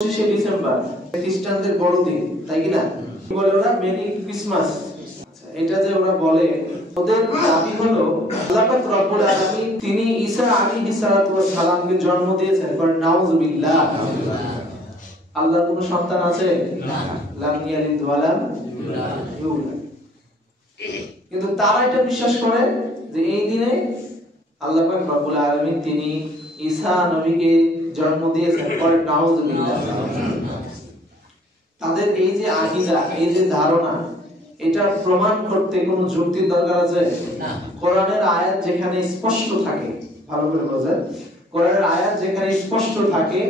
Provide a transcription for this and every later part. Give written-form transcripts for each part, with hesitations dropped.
25শে December খ্রিস্টানদের বড়দিন, তাই কি না? বলে ওরা মেরি ক্রিসমাস। এটা যে ওরা বলে, ওদের দাবি হলো আল্লাহ পাক রব্বুল আলামিন তিনি ঈসা আলাইহিস সালাতু ওয়াস সালামকে জন্ম দিয়েছেন। পর নাউযুবিল্লাহ, আল্লাহর কোনো সন্তান আছে? না, লাম ইয়ালিদ ওয়া লাম ইউলাদ। কিন্তু তারা এটা বিশ্বাস করে যে এই দিনে আল্লাহ পাক রব্বুল আলামিন তিনি ঈসা নবীকে জন্ম দিয়েছেন। পর নাউযুবিল্লাহ। তাদের এই যে আকীদা, এই যে ধারণা, এটা প্রমাণ করতে কোনো যুক্তির দরকার আছে? না। কোরআনের আয়াত যেখানে স্পষ্ট থাকে, ভালো করে বোঝেন, কোরআনের আয়াত যেখানে স্পষ্ট থাকে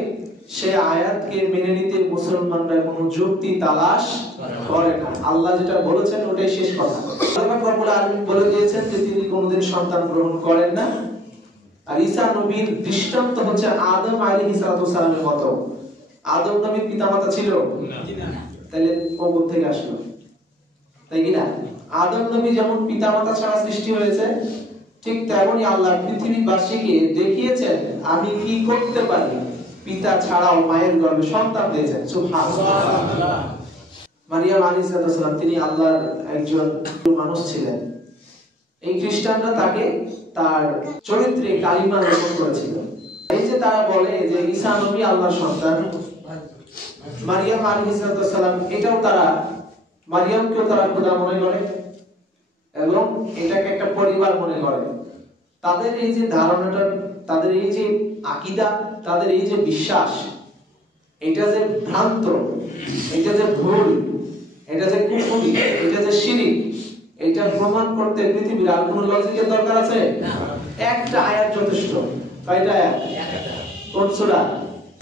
সেই আয়াতকে মেনে নিতে মুসলমানরা কোনো যুক্তি তালাশ করে না। আল্লাহ যেটা বলেছেন ওটাই শেষ কথা। আল্লাহ রব্বুল আলামিন বলে দিয়েছেন যে তিনি কোনোদিন সন্তান গ্রহণ করেন না। আর ঈসা নবীর দৃষ্টান্ত হচ্ছে আদম আলাইহিস সালামের মতো। আদম নবীর পিতামাতা ছিল না, তাহলে কবর থেকে আসলো, তাই কি না? আদম নবী যেমন পিতামাতা ছাড়া সৃষ্টি হয়েছে, ঠিক তেমনি আল্লাহ পৃথিবীবাসীকে দেখিয়েছেন আমি কি করতে পারি, পিতা ছাড়াও মায়ের গর্ভে সন্তান দিয়েছেন। সুবহানাল্লাহ। মারিয়াম আলাইহিস সালাম তিনি আল্লাহর একজন মানুষ ছিলেন। এই খ্রিস্টানরা তাকে তার চরিত্রে কালিমা রোপণ করেছিল। এই যে তারা বলে যে ঈসা নবী আল্লাহর সন্তান, মারিয়াম আলাইহিস সালাম, এটাও তারা, মারিয়ামকেও তারা খোদা মনে করে এবং এটাকে একটা পরিবার মনে করে। তাদের এই যে ধারণাটা, তাদের এই যে আকীদা, তাদের এই যে বিশ্বাস, এটা যে ভ্রান্ত, এটা যে ভুল, এটা যে কুফরি, এটা যে শিরক, এটা প্রমাণ করতে পৃথিবীর আর কোনো লজিকের দরকার আছে? না। একটা আয়াত যথেষ্ট। কয়টা আয়াত? একটা। কোন সূরা?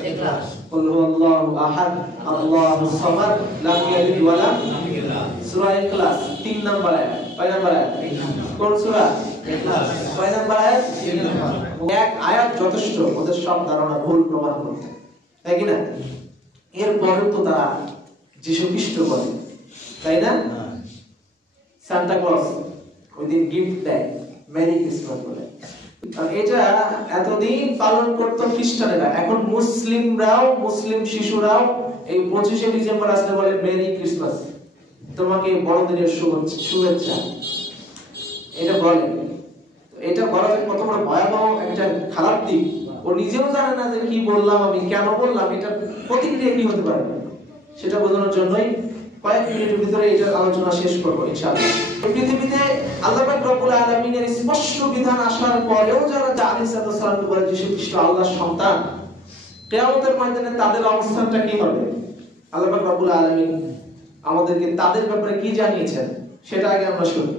ইখলাস। কুল হুয়াল্লাহু আহাদ আল্লাহুস সামাদ লাম ইয়ালিদ ওয়া লাম ইউলাদ। সূরা ইখলাস 3 নম্বর আয়াত। কয় নম্বর আয়াত? কোন সূরা? ইখলাস। কয় নম্বর আয়াত? 3 নম্বর। এক আয়াত যথেষ্ট ওদের সব ধারণা ভুল প্রমাণ করতে, তাই কি না? এরপরেও তো তারা যীশু খ্রিস্ট বলে, তাই না? সান্তা ক্লজ ওই দিন গিফট দেয়, মেরি ক্রিসমাস বলে। আর এটা এতদিন পালন করতো খ্রিস্টানেরা, এখন মুসলিমরাও, মুসলিম শিশুরাও এই 25শে ডিসেম্বর আসলে বলে মেরি ক্রিসমাস, তোমাকে বড়দিনের শুভেচ্ছা, এটা বলে। এটা বলা যে কত বড় ভয়াবহ একটা খারাপ দিক। ও নিজেও জানে না যে কি বললাম, আমি কেন বললাম, এটা প্রতিক্রিয়া কি হতে পারে, সেটা বোঝানোর জন্যই কয়েক মিনিটের ভিতরে এটা আলোচনা শেষ করব ইনশাআল্লাহ। এই পৃথিবীতে আল্লাহ পাক রব্বুল আলামিনের স্পষ্ট বিধান আসার পরেও যারা আলাইহিস সালামকে বলে যীশু খ্রিস্ট আল্লাহর সন্তান, কিয়ামতের ময়দানে তাদের অবস্থানটা কি হবে? আল্লাহ পাক রব্বুল আলামিন আমাদেরকে তাদের ব্যাপারে কি জানিয়েছেন সেটা আগে আমরা শুনি।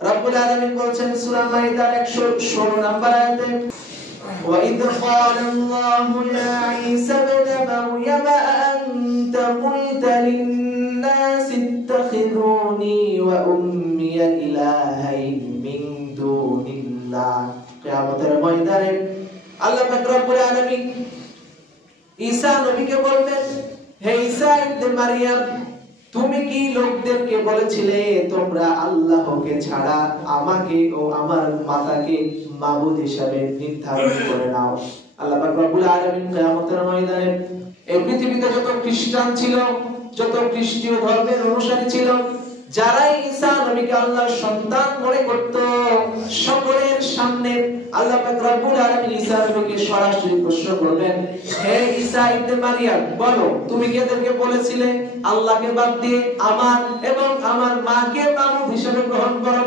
রব্বুল আলামিন বলেন সূরা মাইদার 116 নম্বর আয়াতে, وَإِذْ قَالَ اللَّهُ يَا عِيسَى ابْنَ مَرْيَمَ أَأَنْتَ قُلْتَ لِلنَّاسِ اتَّخِذُونِي وَأُمِّيَ إِلَٰهَيْنِ مِن دُونِ اللَّهِ। কিয়ামতের ময়দানে আল্লাহ পাক রব্বুল আলামিন ঈসা নবীকে বলবেন, হে ঈসা ইবনে মারইয়াম, তুমি কি লোকদেরকে বলেছিলে তোমরা আল্লাহকে ছাড়া আমাকে ও আমার মাতাকে মাবুদ হিসেবে নির্ধারণ করে নাও? আল্লাহ পাক রব্বুল আলামিন কিয়ামতের ময়দানে এই পৃথিবীতে যত খ্রিস্টান ছিল, যত খ্রিস্টীয় ধর্মের অনুসারী ছিল, যারাই ঈসা নবীকে আল্লাহর সন্তান মনে করত, সকলের সামনে আল্লাহ পাক রব্বুল আলামিন ঈসা নবীকে সরাসরি প্রশ্ন করবেন, হে ঈসা ইবনে মারইয়াম, বলো তুমি কি এদেরকে বলেছিলে আল্লাহকে বাদ দিয়ে আমার এবং আমার মাকে মাবুদ হিসেবে গ্রহণ করো?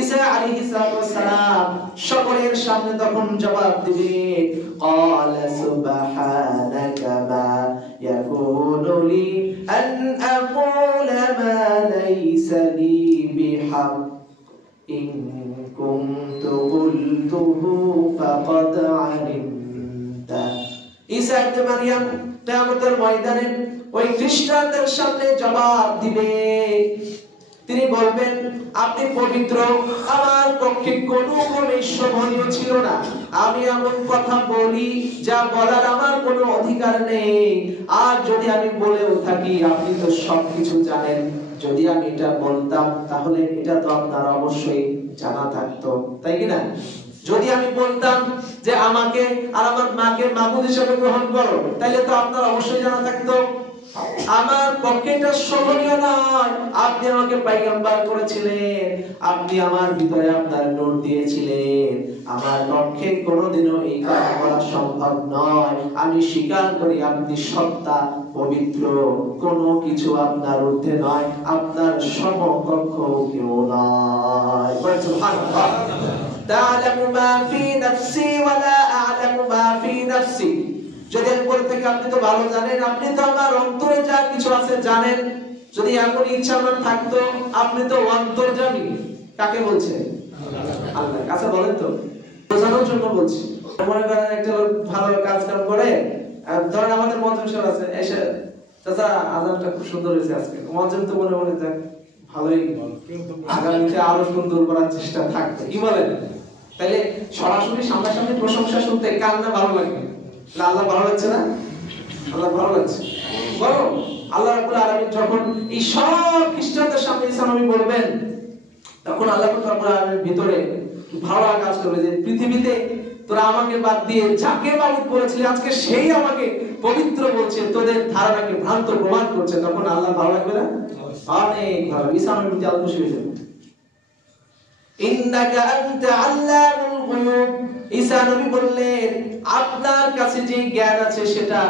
ঈসা আলাইহিস সালাম সকলের সামনে তখন জবাব দিবে, ক্বালা সুবহানাকা মা ইয়াকুনু লি আন আকুলা মা লাইসা লি বিহাক ইন কুনতু কুলতুহু ফাকাদ আলিমতা। ঈসা ইবনে মারইয়াম কিয়ামতের ময়দানে ওই খ্রিস্টানদের সামনে জবাব দিবে, তিনি বলবেন, আপনি পবিত্র, আমার পক্ষে কোনো শোভনীয় ছিল না, আমি এমন কথা বলি যা বলার আমার কোনো অধিকার নেই, আর যদি আমি বলেও থাকি আপনি তো সবকিছু জানেন, যদি আমি এটা বলতাম তাহলে এটা তো আপনার অবশ্যই জানা থাকতো, তাই কি না? যদি আমি বলতাম যে আমাকে আর আমার মাকে মাবুদ হিসেবে গ্রহণ করো, তাহলে তো আপনার অবশ্যই জানা থাকতো আমার পক্ষে এটা শোভনীয় নয়। আপনি আমাকে পয়গম্বর করেছিলেন, আপনি আমার ভিতরে আপনার নূর দিয়েছিলেন, আমার পক্ষে কোনোদিনও এই কাজ করা সম্ভব নয়। আমি স্বীকার করি আপনি সত্তা, পবিত্র, কোনো কিছু আপনার ঊর্ধ্বে নয়, আপনার সমকক্ষ কেউ নয়। সুবহানাল্লাহ। তা'লামু মা ফি নাফসি ওয়া লা আ'লামু মা ফি নাফসি। যদি আমি বলে থাকি আপনি তো ভালো জানেন, আপনি তো আমার অন্তরে যা কিছু আছে জানেন। যদি এমন ইচ্ছা আমার থাকতো, আপনি তো অন্তর্যামী। কাকে বলছে? আল্লাহ। আচ্ছা বলেন তো, বোঝানোর জন্য বলছি। মনে করেন একটা লোক ভালো কাজ কাম করে, ধরেন আমাদের মঞ্জুম সাহেব আছে, এসে চাচা আজানটা খুব সুন্দর হয়েছে আজকে। মঞ্জুম তো মনে মনে যাক ভালোই, আগামীতে আরো সুন্দর করার চেষ্টা থাকবে, কি বলেন? তাইলে সরাসরি সামনাসামনি প্রশংসা শুনতে কার না ভালো লাগে? আল্লাহ ভালো লাগছে না? আল্লাহ ভালো লাগছে। বলো আল্লাহ রাব্বুল আলামিন যখন এই সব খ্রিস্টানদের সামনে ঈসা নবী বলবেন, তখন আল্লাহ রাব্বুল আলামিনের ভিতরে ভালো কাজ করবে যে পৃথিবীতে তোরা আমাকে বাদ দিয়ে যাকে মাবুদ বলেছিলি আজকে সেই আমাকে পবিত্র বলছে, তোদের ধারণাকে ভ্রান্ত প্রমাণ করছে। তখন আল্লাহ ভালো লাগবে না? অনেক ভালো। ঈসা নবী প্রতি আল্লাহ খুশি হয়ে যাবে। ইন্নাকা আনতা আল্লামুল গুয়ুব। ঈসা নবী বললেন আপনার কাছে যে জ্ঞান আছে সেটা,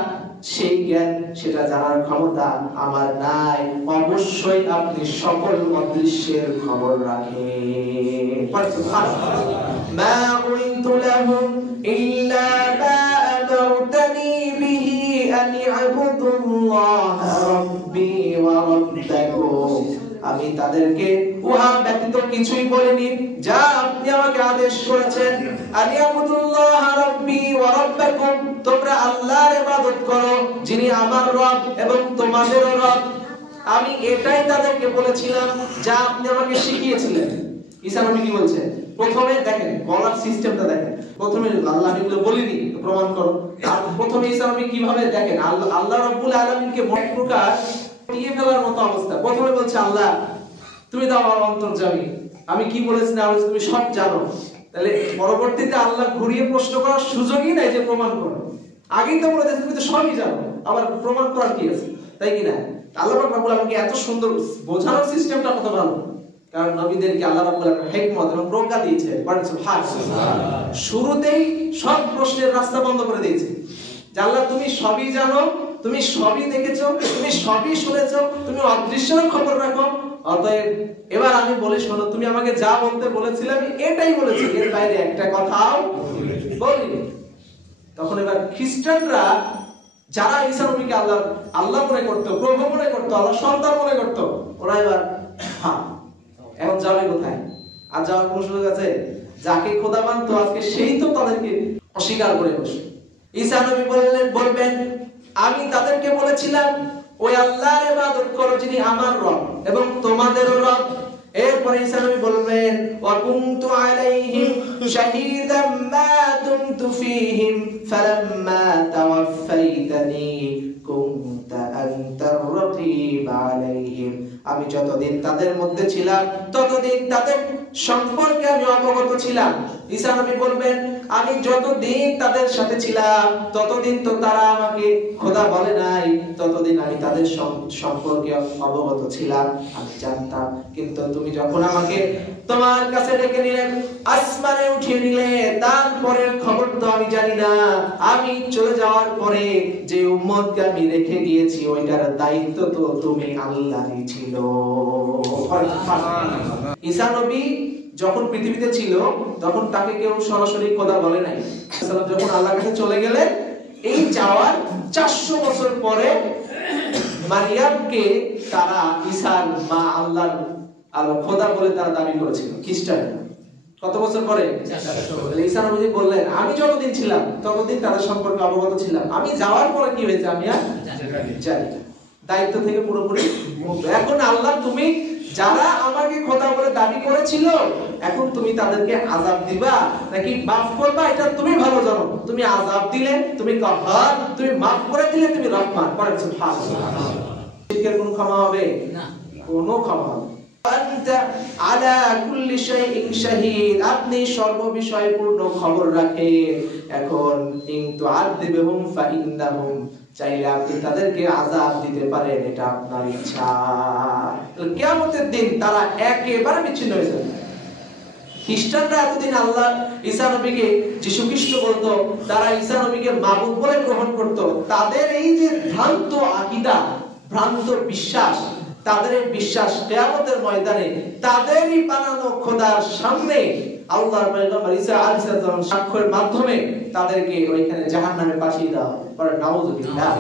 সেই জ্ঞান সেটা জানার ক্ষমতা আমার নাই। অবশ্যই আপনি সকল অদৃশ্যের খবর রাখেন। সুবহানাল্লাহ। মা কুনতু লাহুম ইল্লা মা আমারতানি বিহি আন ই'বুদুল্লাহ রাব্বি ওয়া রাব্বাকুম। আমি তাদেরকে উহা ব্যতীত কিছুই বলিনি যা আপনি আমাকে আদেশ করেছেন। আলিয়াবুদুল্লাহ রাব্বি ওয়া রাব্বাকুম, তোমরা আল্লাহর ইবাদত করো যিনি আমার রব এবং তোমাদেরও রব। আমি এটাই তাদেরকে বলেছিলাম যা আপনি আমাকে শিখিয়েছিলেন। ঈসা নবী কি বলছেন? প্রথমে দেখেন বলার সিস্টেমটা দেখেন। প্রথমে আল্লাহ এগুলো বলিনি প্রমাণ করো। আর প্রথমে ঈসা নবী কিভাবে দেখেন আল্লাহ রাব্বুল আলামিনকে এক প্রকার দিয়ে ফেলার মতো অবস্থা। প্রথমে বলছে আল্লাহ তুমি তো আমার অন্তর্যামী, আমি কি বলেছি না বলেছি তুমি সব জানো। তাহলে পরবর্তীতে আল্লাহ ঘুরিয়ে প্রশ্ন করার সুযোগই নাই যে প্রমাণ করো। আগেই তো বলেছে তুমি তো সবই জানো, আবার প্রমাণ করার কি আছে? তাই কি না? আল্লাহ পাক রাব্বুল আলামিন এত সুন্দর বোঝানোর সিস্টেমটা কত ভালো। কারণ নবীদেরকে আল্লাহ রাব্বুল আলামিন হিকমত এবং প্রজ্ঞা দিয়েছে। সুবহানাল্লাহ। শুরুতেই সব প্রশ্নের রাস্তা বন্ধ করে দিয়েছে। যে আল্লাহ তুমি সবই জানো, তুমি সবই দেখেছো, তুমি সবই শুনেছো, তুমি অদৃশ্যের খবর রাখো। অতএব এবার আমি বলি শোনো, তুমি আমাকে যা বলতে বলেছিলে আমি এটাই বলেছি, এর বাইরে একটা কথাও বলিনি। তখন এবার খ্রিস্টানরা যারা ঈসা নবীকে আল্লাহ মনে করতো, প্রভু মনে করতো, আল্লাহ সন্তান মনে করতো, ওরা এবার এখন যাবে কোথায়? আর যাওয়ার কোনো সুযোগ আছে? যাকে খোদা মানতো আজকে সেই তো তাদেরকে অস্বীকার করে বসে। ঈসা নবী বলবেন আমি তাদেরকে বলেছিলাম ওই আল্লাহর ইবাদত করো যিনি আমার রব এবং তোমাদেরও রব। এরপর ঈসা নবী বলবেন ওয়া কুনতু আলাইহিম শাহীদাম মা দুমতু ফীহিম ফালাম্মা তাওয়াফাইতানি কুনতা আনতার রাকীব আলাইহিম। আমি যতদিন তাদের মধ্যে ছিলাম ততদিন তাদের সম্পর্কে আমি অবগত ছিলাম। ঈসা নবী বলবেন আমি যতদিন তাদের সাথে ছিলাম ততদিন তো তারা আমাকে খোদা বলে নাই, ততদিন আমি তাদের সম্পর্কে অবগত ছিলাম, আমি জানতাম। কিন্তু তুমি যখন আমাকে তোমার কাছে ডেকে নিলে, আসমানে উঠিয়ে নিলে, তারপরের খবর তো আমি জানি না। আমি চলে যাওয়ার পরে যে উম্মতকে আমি রেখে গিয়েছি ওইটার দায়িত্ব তো তুমি আল্লাহরই ছিল। ঈসা নবী যখন পৃথিবীতে ছিল তখন তাকে কেউ সরাসরি খোদা বলে নাই। যখন আল্লাহর কাছে চলে গেলেন, এই যাওয়ার 400 বছর পরে মারিয়ামকে তারা ঈসার মা আল্লাহর খোদা বলে তারা দাবি করেছিল খ্রিস্টানরা। কত বছর পরে? 400। ঈসা নবী বললেন আমি যতদিন ছিলাম ততদিন তাদের সম্পর্কে অবগত ছিলাম, আমি যাওয়ার পরে কি হয়েছে আমি আর জানি না। দায়িত্ব থেকে পুরোপুরি মুক্ত। এখন আল্লাহ তুমি যারা আমাকে খোদা বলে দাবি করেছিল এখন তুমি তাদেরকে আযাব দিবা নাকি মাফ করবা এটা তুমি ভালো জানো। তুমি আযাব দিলে তুমি কাফার, তুমি মাফ করে দিলে তুমি রহমান। পড়েন সুবহানাল্লাহ। শিরকের কোনো ক্ষমা হবে না, কোনো ক্ষমা হবে না। আনতা আলা কুল্লি শাইইন শাহীদ, আপনি সর্ব বিষয়ে পূর্ণ খবর রাখেন। এখন ইন তুআযিবহুম ফাইন্নাহুম, চাইলে আপনি তাদেরকে আযাব দিতে পারেন, এটা আপনার ইচ্ছা। কিয়ামতের দিন তারা একেবারে বিচ্ছিন্ন হয়ে যাবে। খ্রিস্টানরা এতদিন আল্লাহ ঈসা নবীকে যিশু খ্রিস্ট বলতো, তারা ঈসা নবীকে মাবুদ বলে গ্রহণ করত। তাদের এই যে ভ্রান্ত আকীদা, ভ্রান্ত বিশ্বাস, তাদের এই বিশ্বাস কিয়ামতের ময়দানে তাদেরই বানানো খোদার সামনে আল্লাহর পয়গম্বর ঈসা আলাইহিস সালাম সাক্ষ্যের মাধ্যমে তাদেরকে ওইখানে জাহান্নামে পাঠিয়ে দেওয়া হবে। নাউযুবিল্লাহ।